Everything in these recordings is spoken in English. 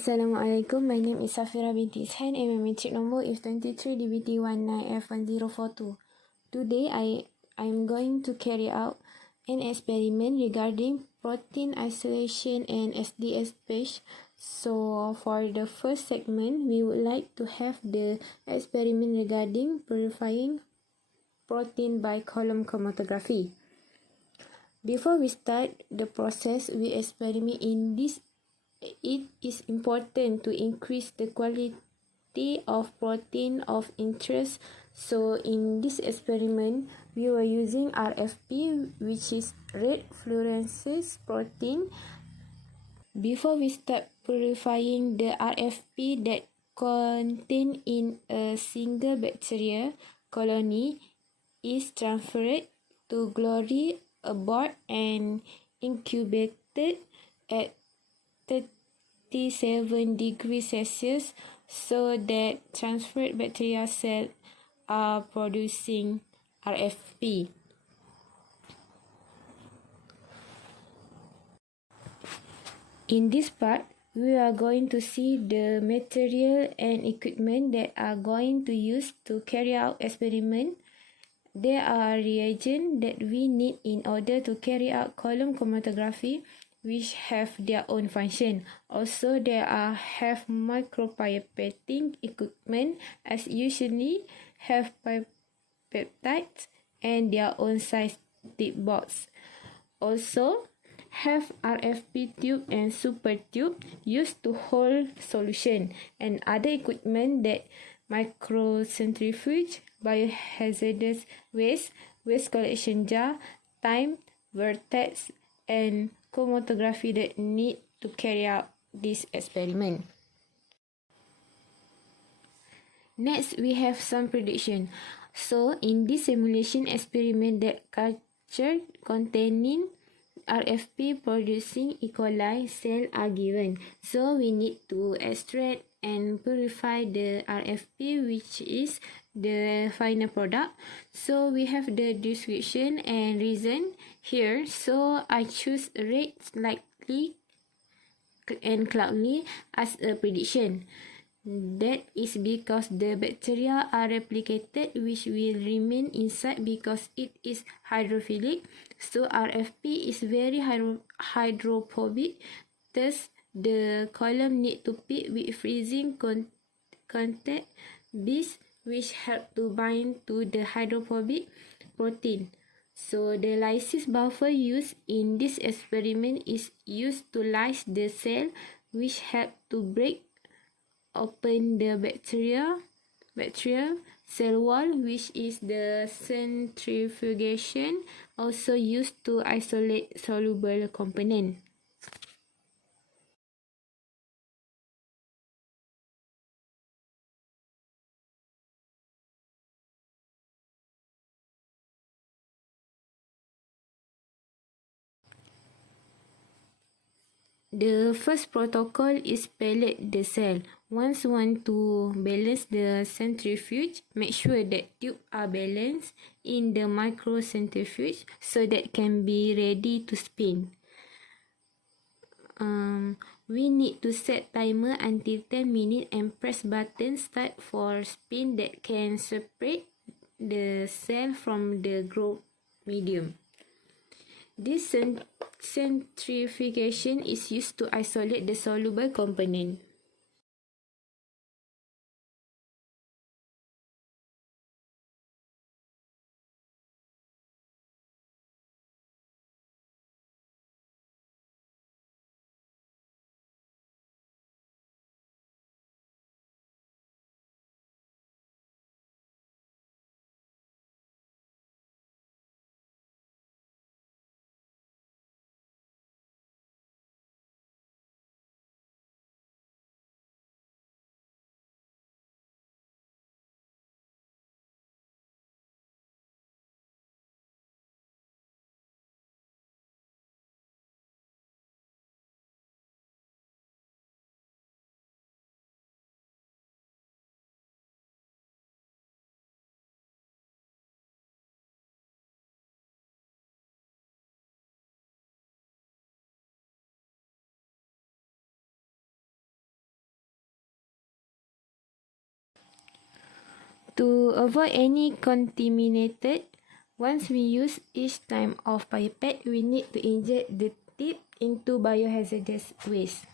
Assalamualaikum, my name is Safira binti Ishan and my metric number is 23DBT19F1042. Today I'm going to carry out an experiment regarding protein isolation and SDS page. So for the first segment, we would like to have the experiment regarding purifying protein by column chromatography. Before we start the process, we experiment in this. It is important to increase the quality of protein of interest. So in this experiment, we were using RFP, which is red fluorescence protein. Before we start purifying, the RFP that contained in a single bacteria colony is transferred to glory aboard and incubated at 37 degrees Celsius so that transferred bacteria cells are producing RFP. In this part, we are going to see the material and equipment that are going to use to carry out experiment. There are reagents that we need in order to carry out column chromatography, which have their own function. Also, there have micropipetting equipment as usually have pipettides and their own size tip box. Also, have RFP tube and super tube used to hold solution and other equipment that microcentrifuge, biohazardous waste collection jar, time, vertex, and chromatography that need to carry out this experiment. Next, we have some prediction. So, in this simulation experiment, that culture containing RFP producing E. coli cell are given. So, we need to extract and purify the RFP, which is the final product. So we have the description and reason here. So I choose red, slightly and cloudy as a prediction. That is because the bacteria are replicated, which will remain inside because it is hydrophilic. So RFP is very hydrophobic. Thus, the column need to peak with freezing contact beads, which help to bind to the hydrophobic protein. So the lysis buffer used in this experiment is used to lyse the cell, which help to break open the bacterial cell wall, which is the centrifugation also used to isolate soluble component. The first protocol is pellet the cell. Once you want to balance the centrifuge, make sure that tubes are balanced in the microcentrifuge so that can be ready to spin. We need to set timer until 10 minutes and press button start for spin that can separate the cell from the growth medium. This centrifugation is used to isolate the soluble component. To avoid any contaminated, once we use each time of pipette, we need to inject the tip into biohazardous waste.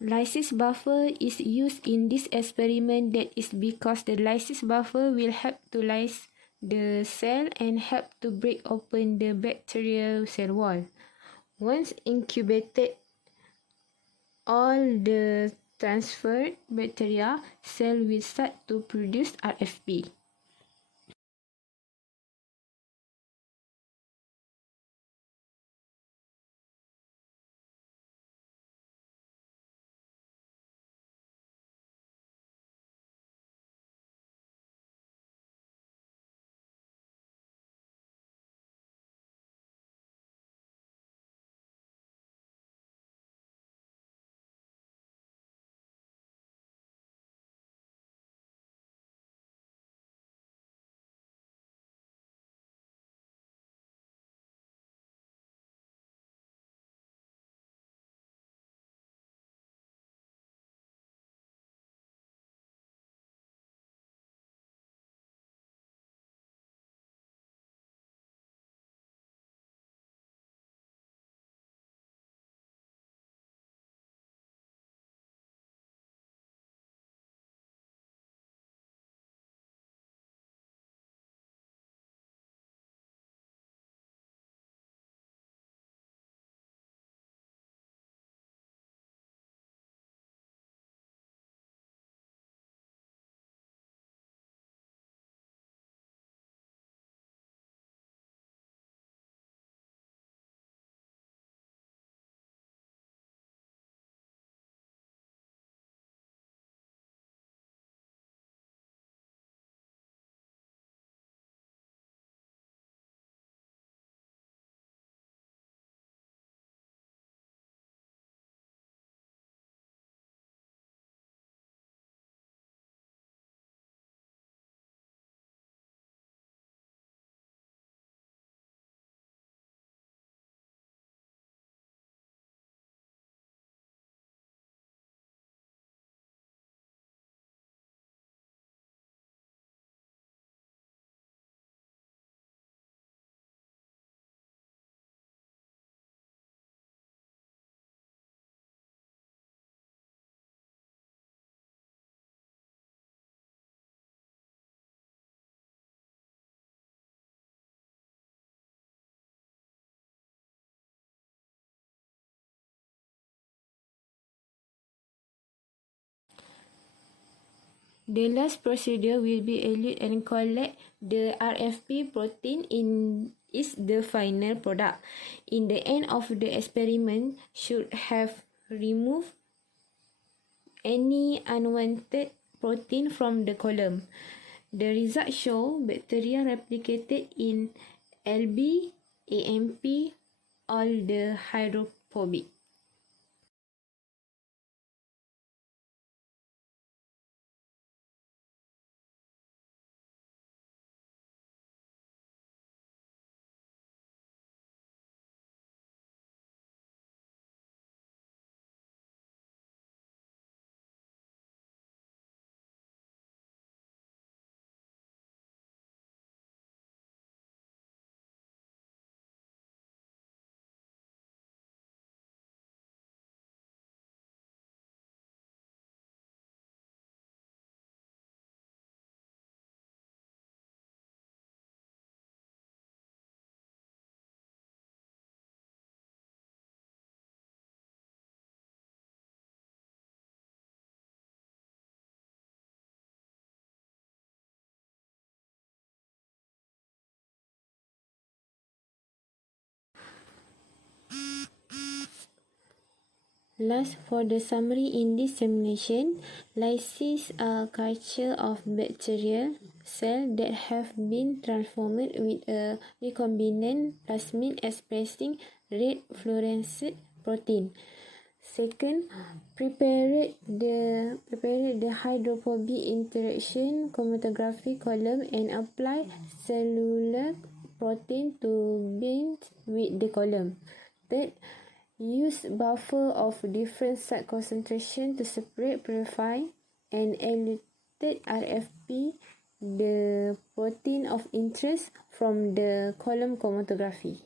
Lysis buffer is used in this experiment that is because the lysis buffer will help to lyse the cell and help to break open the bacterial cell wall. Once incubated, all the transferred bacteria cell will start to produce RFP. The last procedure will be elute and collect the RFP protein is the final product. In the end of the experiment, should have removed any unwanted protein from the column. The results show bacteria replicated in LB, AMP, all the hydrophobic. Last, for the summary in this simulation, lysis are culture of bacterial cells that have been transformed with a recombinant plasmid expressing red fluorescent protein. Second, prepared the hydrophobic interaction chromatography column and apply cellular protein to bind with the column. Third, use buffer of different site concentration to separate, purify, and eluted RFP, the protein of interest, from the column chromatography.